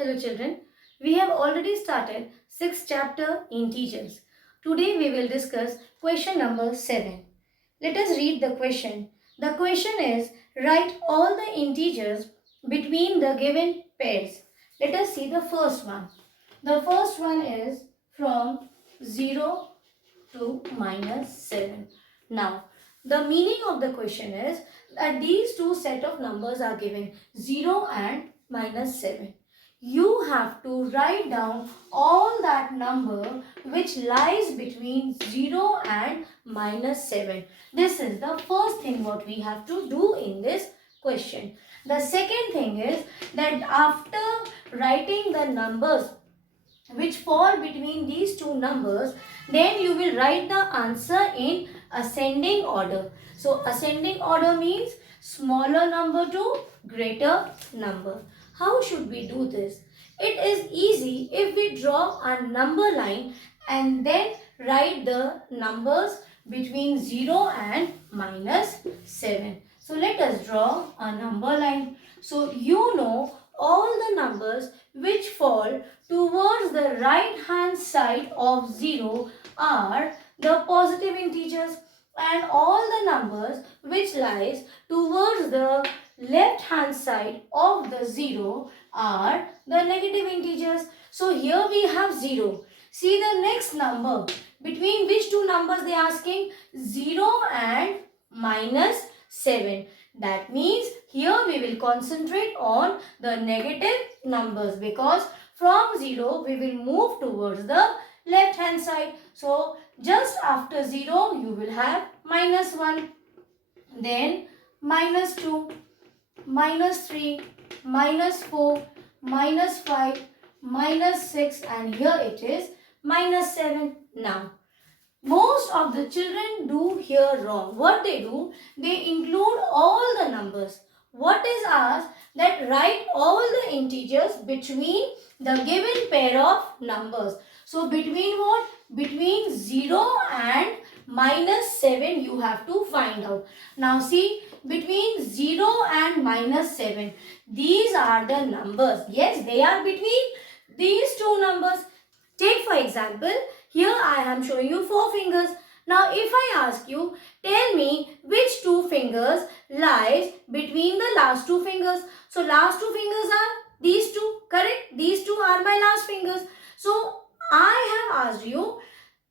Hello children, we have already started 6th chapter integers. Today we will discuss question number 7. Let us read the question. The question is write all the integers between the given pairs. Let us see the first one. The first one is from 0 to -7. Now, the meaning of the question is that these two set of numbers are given 0 and -7. You have to write down all that number which lies between 0 and -7. This is the first thing what we have to do in this question. The second thing is that after writing the numbers which fall between these two numbers, then you will write the answer in ascending order. So ascending order means smaller number to greater number. How should we do this? It is easy if we draw a number line and then write the numbers between 0 and -7. So let us draw a number line. So you know all the numbers which fall towards the right hand side of 0 are the positive integers, and all the numbers which lies towards the left hand side of the 0 are the negative integers. So here we have 0. See the next number. Between which two numbers they are asking? 0 and -7. That means here we will concentrate on the negative numbers, because from 0 we will move towards the left hand side. So just after 0 you will have -1, then -2, -3, -4, -5, -6, and here it is -7. Now most of the children do here wrong. What they do? They include all the numbers. What is asked? That write all the integers between the given pair of numbers. So between what? Between 0 and -7 you have to find out. Now see, between 0 and -7, these are the numbers. Yes, they are between these two numbers. Take for example, here I am showing you 4 fingers. Now if I ask you, tell me which two fingers lies between the last two fingers. So last two fingers are these two, correct? These two are my last fingers. So I have asked you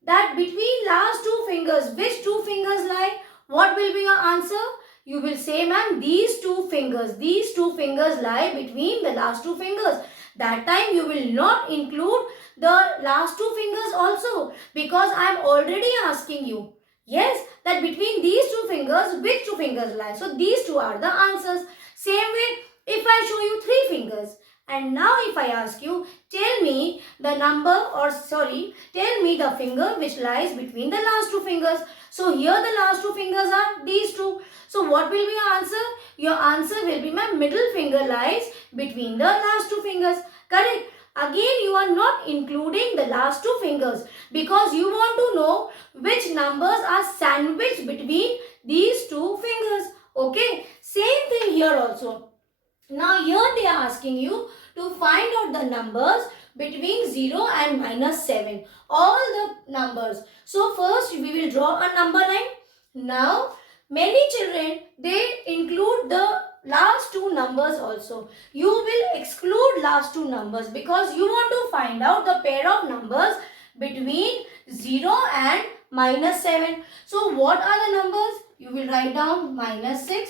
that between last two fingers, which two fingers lie? What will be your answer? You will say, ma'am, these two fingers lie between the last two fingers. That time you will not include the last two fingers also, because I am already asking you, yes, that between these two fingers, which two fingers lie? So these two are the answers. Same way, if I show you 3 fingers, and now if I ask you, tell me the tell me the finger which lies between the last two fingers. So here the last two fingers are these two. So what will be your answer? Your answer will be, my middle finger lies between the last two fingers. Correct? Again, you are not including the last two fingers, because you want to know which numbers are sandwiched between these two fingers. Okay? Same thing here also. Now here they are asking you to find out the numbers between 0 and -7. All the numbers. So first we will draw a number line. Now many children, they include the last two numbers also. You will exclude last two numbers because you want to find out the pair of numbers between 0 and -7. So what are the numbers? You will write down -6,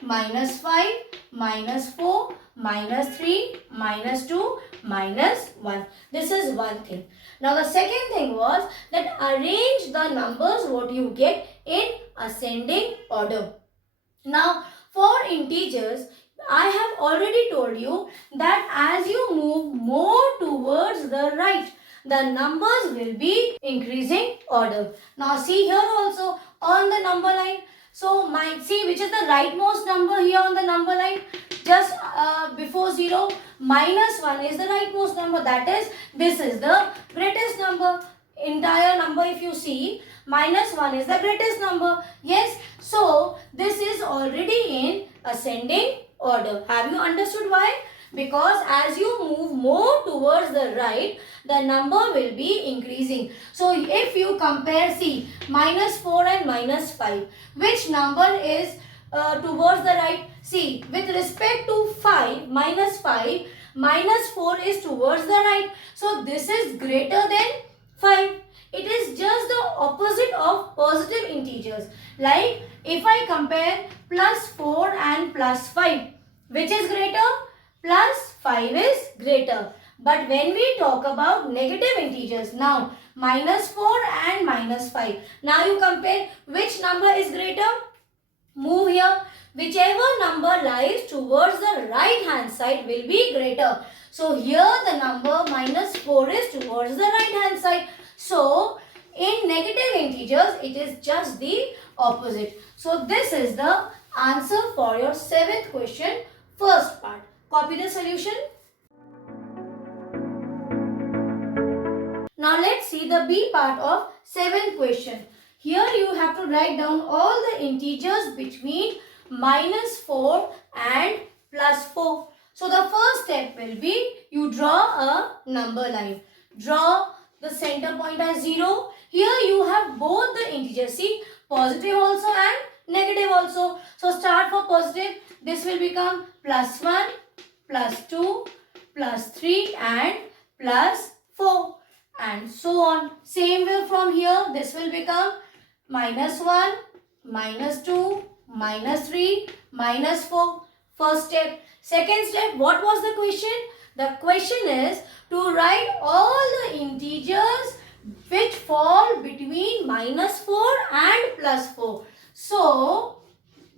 -5, -4, -3, -2, -1. This is one thing. Now the second thing was that arrange the numbers what you get in ascending order. Now for integers, I have already told you that as you move more towards the right, the numbers will be increasing order. Now see here also on the number line. So see which is the rightmost number here on the number line. Just before 0, -1 is the rightmost number. That is, this is the greatest number. Entire number if you see, -1 is the greatest number. Yes, so this is already in ascending order. Have you understood why? because as you move more towards the right, the number will be increasing. So if you compare, see, -4 and -5, which number is towards the right? See, with respect to 5, -5, -4 is towards the right. So this is greater than 5. It is just the opposite of positive integers. Like if I compare +4 and +5, which is greater? +5 is greater. But when we talk about negative integers, now -4 and -5. Now you compare which number is greater? Move here. Whichever number lies towards the right hand side will be greater. So here the number -4 is towards the right hand side. So in negative integers it is just the opposite. So this is the answer for your 7th question, first part. Copy the solution. Now let's see the B part of 7th question. Here you have to write down all the integers between -4 and +4. So the first step will be you draw a number line. Draw the center point as 0. Here you have both the integers. See, positive also and negative also. So start for positive. This will become +1, +2, +3 and +4. And so on. Same way from here, this will become -1, -2, -3, -4. First step. Second step, what was the question? The question is to write all the integers which fall between -4 and +4. So,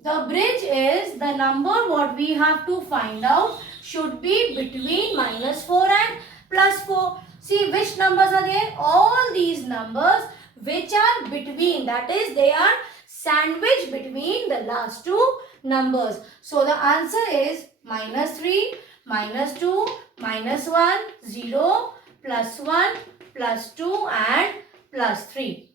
the bridge is the number what we have to find out should be between -4 and +4. See which numbers are there? All these numbers which are between, that is they are sandwiched between the last two numbers. So the answer is -3, -2, -1, 0, +1, +2 and +3.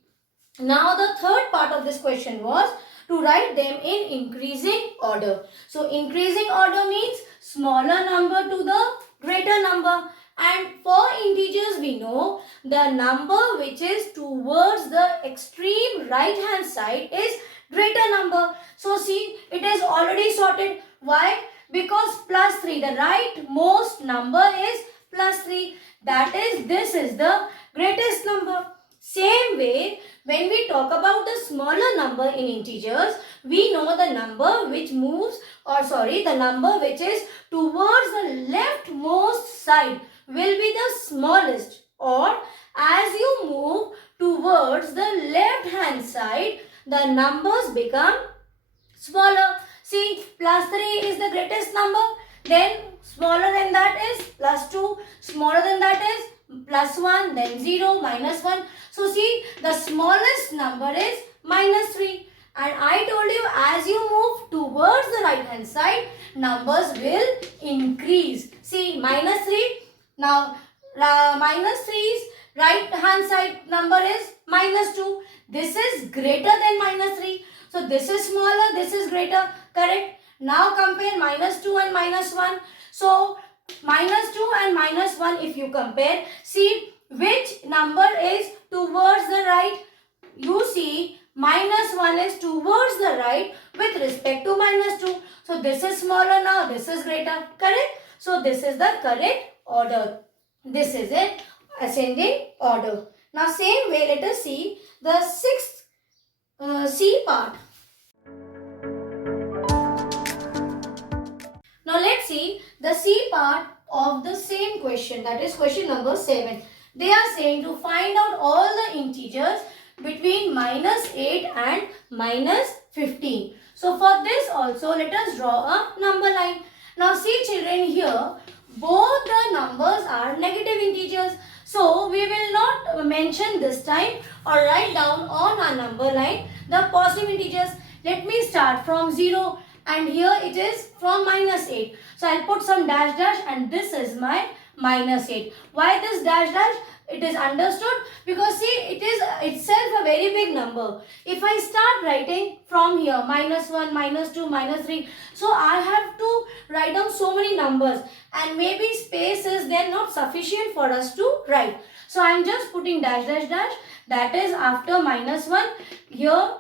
Now the third part of this question was to write them in increasing order. So increasing order means smaller number to the greater number. And for integers we know the number which is towards the extreme right hand side is greater number. So see, it is already sorted. Why? Because +3, the rightmost number is +3. That is, this is the greatest number. Same way, when we talk about the smaller number in integers, we know the number which moves, the number which is towards the leftmost side will be the smallest, or as you move towards the left hand side, the numbers become smaller. See, +3 is the greatest number, then smaller than that is +2, smaller than that is +1, then 0, -1. So see, the smallest number is -3. And I told you, as you move towards the right hand side, numbers will increase. See, -3. Now, -3's right hand side number is -2. This is greater than -3. So, this is smaller, this is greater. Correct? Now, compare -2 and -1. So, -2 and -1 if you compare, see which number is towards the right. You see, -1 is towards the right with respect to -2. So, this is smaller now, this is greater. Correct? So, this is the correct order. This is an ascending order. Now, same way, let us see the 6th C part. Now, let's see the C part of the same question, that is question number 7. They are saying to find out all the integers between -8 and -15. So, for this also, let us draw a number line. Now, see children, here both the numbers are negative integers. So, we will not mention this time or write down on our number line the positive integers. Let me start from 0 and here it is from -8. So, I'll put some dash dash and this is my minus 8. Why this dash dash? It is understood because see, it is itself a very big number. If I start writing from here minus 1, minus 2, minus 3, so I have to write down so many numbers and maybe space is then not sufficient for us to write. So I am just putting dash dash dash, that is after minus 1 here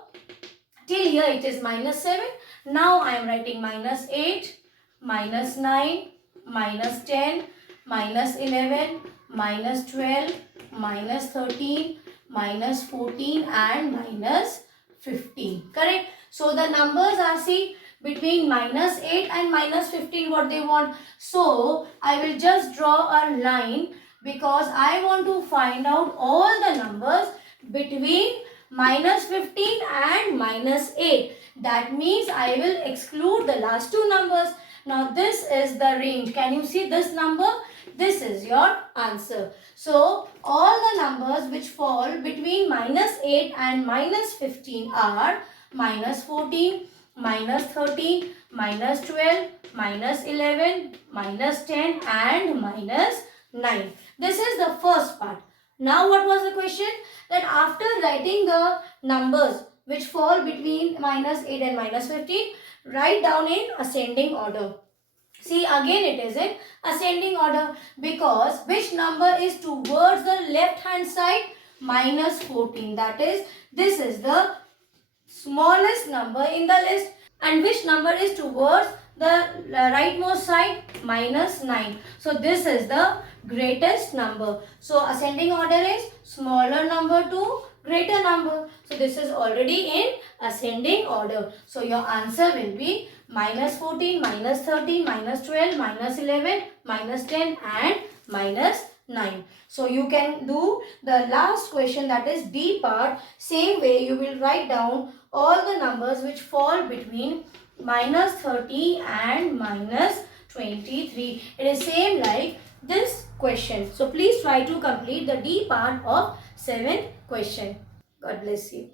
till here it is minus 7. Now I am writing minus 8, minus 9, minus 10, minus 11, minus 12, minus 13, minus 14 and minus 15. Correct? So the numbers are, see, between minus 8 and minus 15 what they want. So I will just draw a line because I want to find out all the numbers between minus 15 and minus 8. That means I will exclude the last two numbers. Now this is the range. Can you see this number? This is your answer. So all the numbers which fall between minus 8 and minus 15 are minus 14, minus 13, minus 12, minus 11, minus 10 and minus 9. This is the first part. Now what was the question? That after writing the numbers which fall between minus 8 and minus 15, write down in ascending order. See, again it is in ascending order because which number is towards the left hand side? Minus 14. That is, this is the smallest number in the list. And which number is towards the rightmost side? Minus 9. So this is the greatest number. So ascending order is smaller number to greater number. So this is already in ascending order. So your answer will be minus 14, minus 13, minus 12, minus 11, minus 10 and minus 9. So you can do the last question, that is D part. Same way you will write down all the numbers which fall between minus 30 and minus 23. It is same like this question. So please try to complete the D part of 7th question. God bless you.